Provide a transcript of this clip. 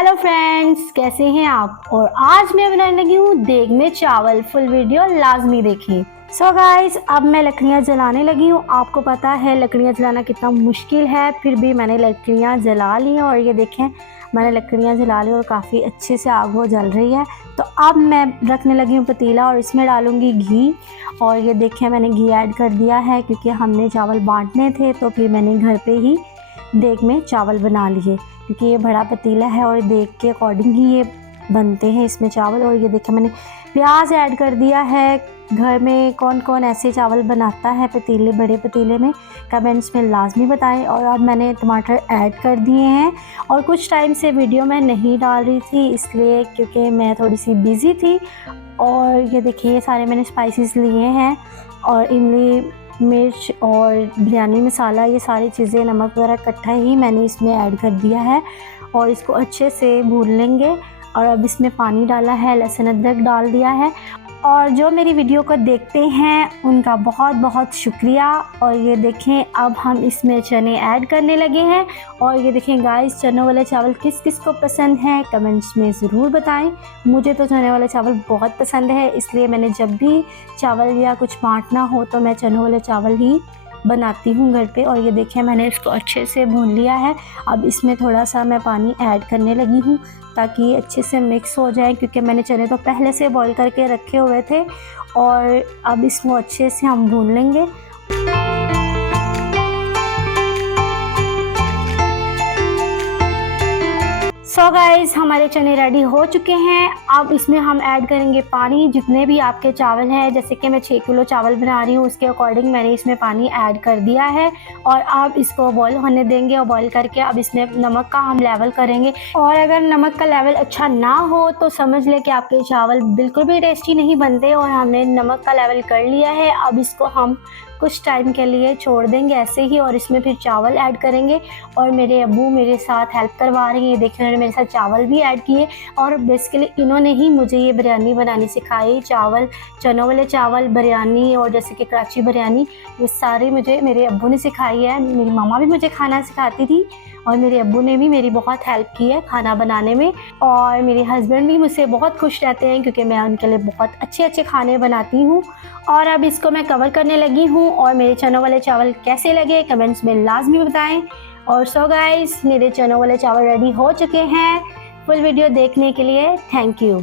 Hello friends, कैसे हैं आप। और आज मैं बनाने लगी हूँ देग में चावल। फुल वीडियो लाजमी देखें। सो गाइस, अब मैं लकड़ियाँ जलाने लगी हूँ। आपको पता है लकड़ियाँ जलाना कितना मुश्किल है, फिर भी मैंने लकड़ियाँ जला ली और ये देखें मैंने लकड़ियाँ जला ली और काफ़ी अच्छे से आग वो जल रही है। तो अब मैं रखने लगी हूँ पतीला और इसमें डालूँगी घी। और ये देखें मैंने घी ऐड कर दिया है क्योंकि हमने चावल बांटने थे, तो फिर मैंने घर पे ही देग में चावल बना लिए क्योंकि ये बड़ा पतीला है और देग के अकॉर्डिंग ही ये बनते हैं इसमें चावल। और ये देखें मैंने प्याज ऐड कर दिया है। घर में कौन कौन ऐसे चावल बनाता है पतीले, बड़े पतीले में, कमेंट्स में लाजमी बताएं। और अब मैंने टमाटर ऐड कर दिए हैं और कुछ टाइम से वीडियो मैं नहीं डाल रही थी इसलिए क्योंकि मैं थोड़ी सी बिज़ी थी। और ये देखिए ये सारे मैंने स्पाइसेस लिए हैं और इमली मिर्च और बिरयानी मसाला, ये सारी चीज़ें, नमक वगैरह इकट्ठा ही मैंने इसमें ऐड कर दिया है और इसको अच्छे से भून लेंगे। और अब इसमें पानी डाला है, लहसुन अदरक डाल दिया है। और जो मेरी वीडियो को देखते हैं उनका बहुत बहुत शुक्रिया। और ये देखें अब हम इसमें चने ऐड करने लगे हैं। और ये देखें गाइस, चनों वाले चावल किस किस को पसंद है कमेंट्स में ज़रूर बताएं। मुझे तो चने वाले चावल बहुत पसंद है, इसलिए मैंने जब भी चावल या कुछ बांटना हो तो मैं चनों वाले चावल ही बनाती हूँ घर पे। और ये देखें मैंने इसको अच्छे से भून लिया है। अब इसमें थोड़ा सा मैं पानी ऐड करने लगी हूँ ताकि ये अच्छे से मिक्स हो जाए क्योंकि मैंने चने तो पहले से बॉईल करके रखे हुए थे। और अब इसको अच्छे से हम भून लेंगे। सो गाइस, हमारे चने रेडी हो चुके हैं। अब इसमें हम ऐड करेंगे पानी, जितने भी आपके चावल हैं। जैसे कि मैं 6 किलो चावल बना रही हूँ उसके अकॉर्डिंग मैंने इसमें पानी ऐड कर दिया है। और अब इसको बॉईल होने देंगे और बॉईल करके अब इसमें नमक का हम लेवल करेंगे। और अगर नमक का लेवल अच्छा ना हो तो समझ ले कि आपके चावल बिल्कुल भी टेस्टी नहीं बनते। और हमने नमक का लेवल कर लिया है। अब इसको हम कुछ टाइम के लिए छोड़ देंगे ऐसे ही और इसमें फिर चावल ऐड करेंगे। और मेरे अब्बू मेरे साथ हेल्प करवा रही हैं, देखिए उन्होंने मेरे साथ चावल भी ऐड किए। और बेसिकली इन्होंने ही मुझे ये बिरयानी बनानी सिखाई। चावल, चनों वाले चावल, बिरयानी और जैसे कि कराची बिरयानी, ये सारी मुझे मेरे अब्बू ने सिखाई है। मेरी मामा भी मुझे खाना सिखाती थी और मेरे अब्बू ने भी मेरी बहुत हेल्प की है खाना बनाने में। और मेरे हस्बैंड भी मुझसे बहुत खुश रहते हैं क्योंकि मैं उनके लिए बहुत अच्छे अच्छे खाने बनाती हूँ। और अब इसको मैं कवर करने लगी हूँ। और मेरे चनों वाले चावल कैसे लगे कमेंट्स में लाजमी बताएं। और सो गाइस, मेरे चनों वाले चावल रेडी हो चुके हैं। फुल वीडियो देखने के लिए थैंक यू।